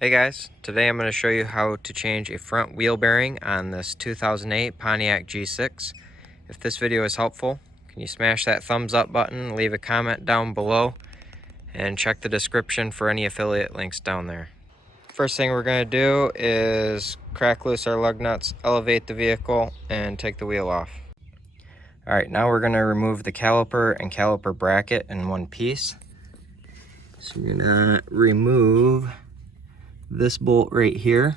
Hey guys, today I'm going to show you how to change a front wheel bearing on this 2008 Pontiac G6. If this video is helpful, can you smash that thumbs up button, leave a comment down below, and check the description for any affiliate links down there. First thing we're going to do is crack loose our lug nuts, elevate the vehicle, and take the wheel off. Alright, now we're going to remove the caliper and caliper bracket in one piece. So we're going to remove this bolt right here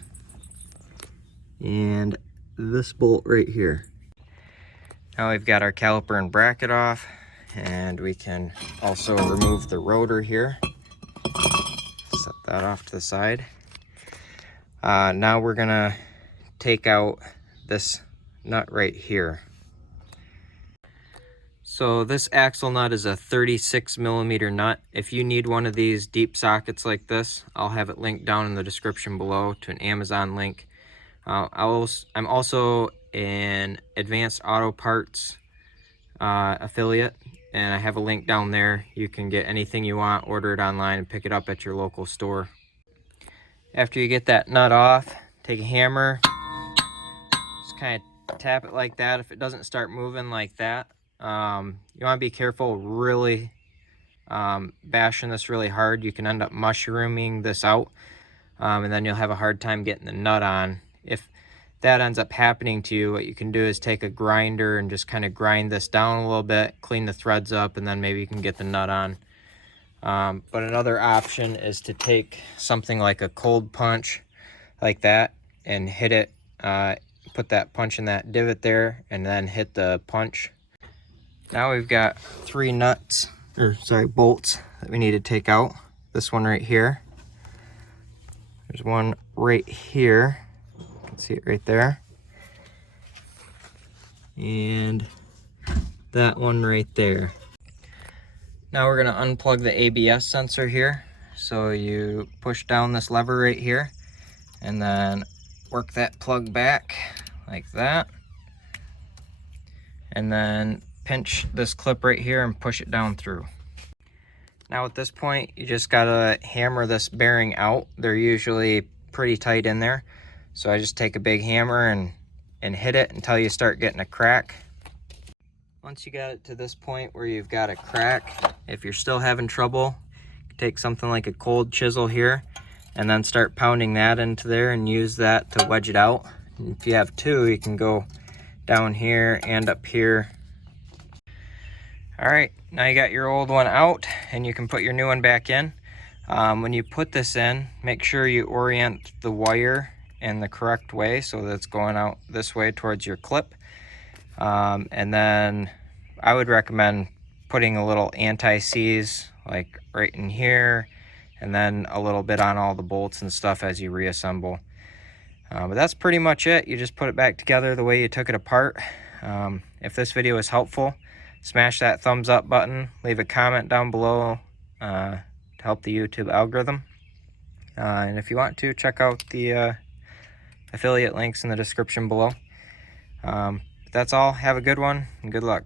and this bolt right here. Now we've got our caliper and bracket off, and we can also remove the rotor here. Set that off to the side. Now we're gonna take out this nut right here. So this axle nut is a 36mm nut. If you need one of these deep sockets like this, I'll have it linked down in the description below to an Amazon link. I'm also an Advanced Auto Parts affiliate, and I have a link down there. You can get anything you want, order it online, and pick it up at your local store. After you get that nut off, take a hammer, just kind of tap it like that. If it doesn't start moving like that, you want to be careful really bashing this really hard. You can end up mushrooming this out, and then you'll have a hard time getting the nut on. If that ends up happening to you, what you can do is take a grinder and just kind of grind this down a little bit, clean the threads up, and then maybe you can get the nut on. But another option is to take something like a cold punch like that and hit it, put that punch in that divot there, and then hit the punch. Now we've got three bolts that we need to take out. This one right here. There's one right here. You can see it right there. And that one right there. Now we're gonna unplug the ABS sensor here. So you push down this lever right here and then work that plug back like that. And then pinch this clip right here and push it down through. Now at this point, you just gotta hammer this bearing out. They're usually pretty tight in there. So I just take a big hammer and hit it until you start getting a crack. Once you got it to this point where you've got a crack, if you're still having trouble, take something like a cold chisel here and then start pounding that into there and use that to wedge it out. And if you have two, you can go down here and up here. All right, now you got your old one out and you can put your new one back in. When you put this in, make sure you orient the wire in the correct way so that it's going out this way towards your clip. And then I would recommend putting a little anti-seize like right in here, and then a little bit on all the bolts and stuff as you reassemble. But that's pretty much it. You just put it back together the way you took it apart. If this video is helpful, smash that thumbs up button, leave a comment down below to help the YouTube algorithm. And if you want to, check out the affiliate links in the description below. That's all. Have a good one and good luck.